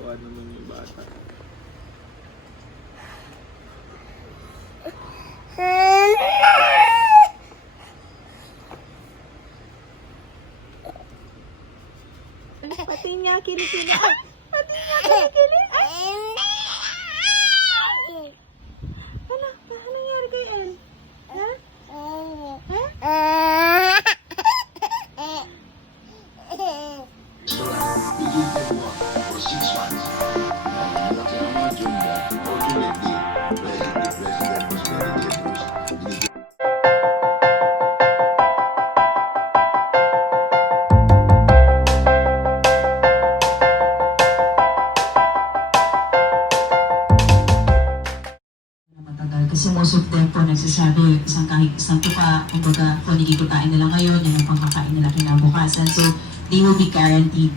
Kawawa naman yung bata. Pati niya kilikili. Ay! Pati niya kilikili. Ay! Ano? Ano nangyari kay Elle? Ha? Ha? For 6 months. Malaki naman yung fortunately, the president was very generous. Matagal kasi most of them po nagsasabi isang tuka, kumbaga kung kikitain nila ngayon, yan ang pangkakain nila kinabukasan. So, they will be guaranteed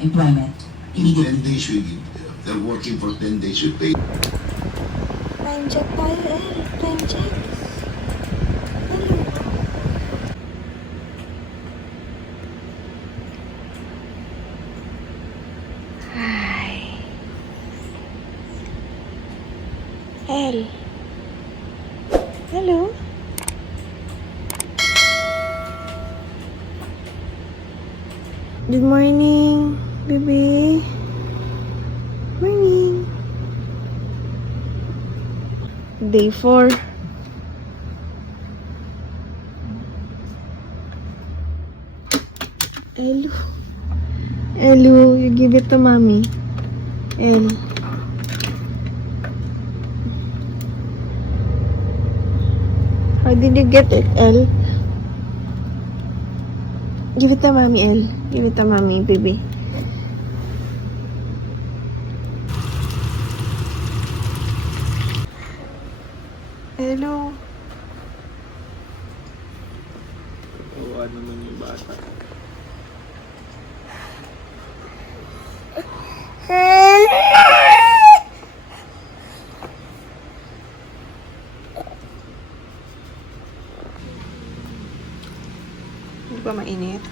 employment In 10 immediately. days, they're working for 10 days with pay. Time check tayo, Elle. Time check. Hello. Hi. Elle. Hello. Good morning, baby. Morning. Day 4. Elu. Elu, you give it to mommy. El. How did you get it, El? Give it to mommy, El. Give it to mommy, baby. Hello. Kawawa naman yung bata. Hindi ba mainit?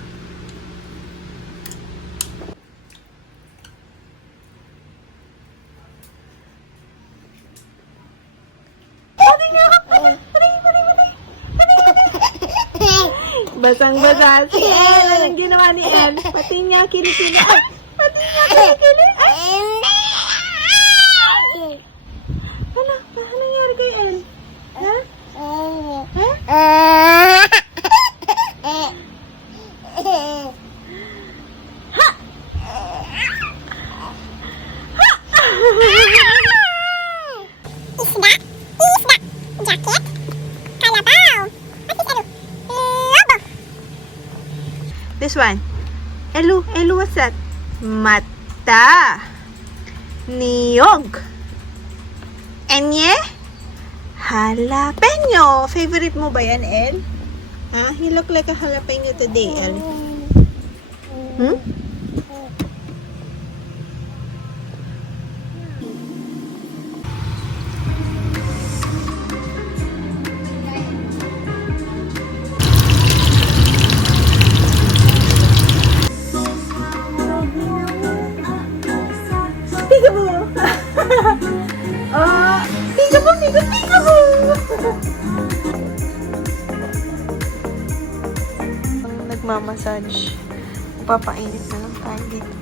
Basang-basa si Elle. Anong ginawa ni Elle? Pati niya kilikili. Ay! Pati niya kilikili. Ay! Ano? Ano nangyari kay Elle? Ha? Ha? This one. Elu, what's that? Mata. Niyog. Enye? Jalapeno. Favorite mo ba yan, El? Ha? You look like a jalapeno today, El. Hmm? Peekaboo! Oh, peekaboo! Nagmamassage. Papainit na lang tayo dito.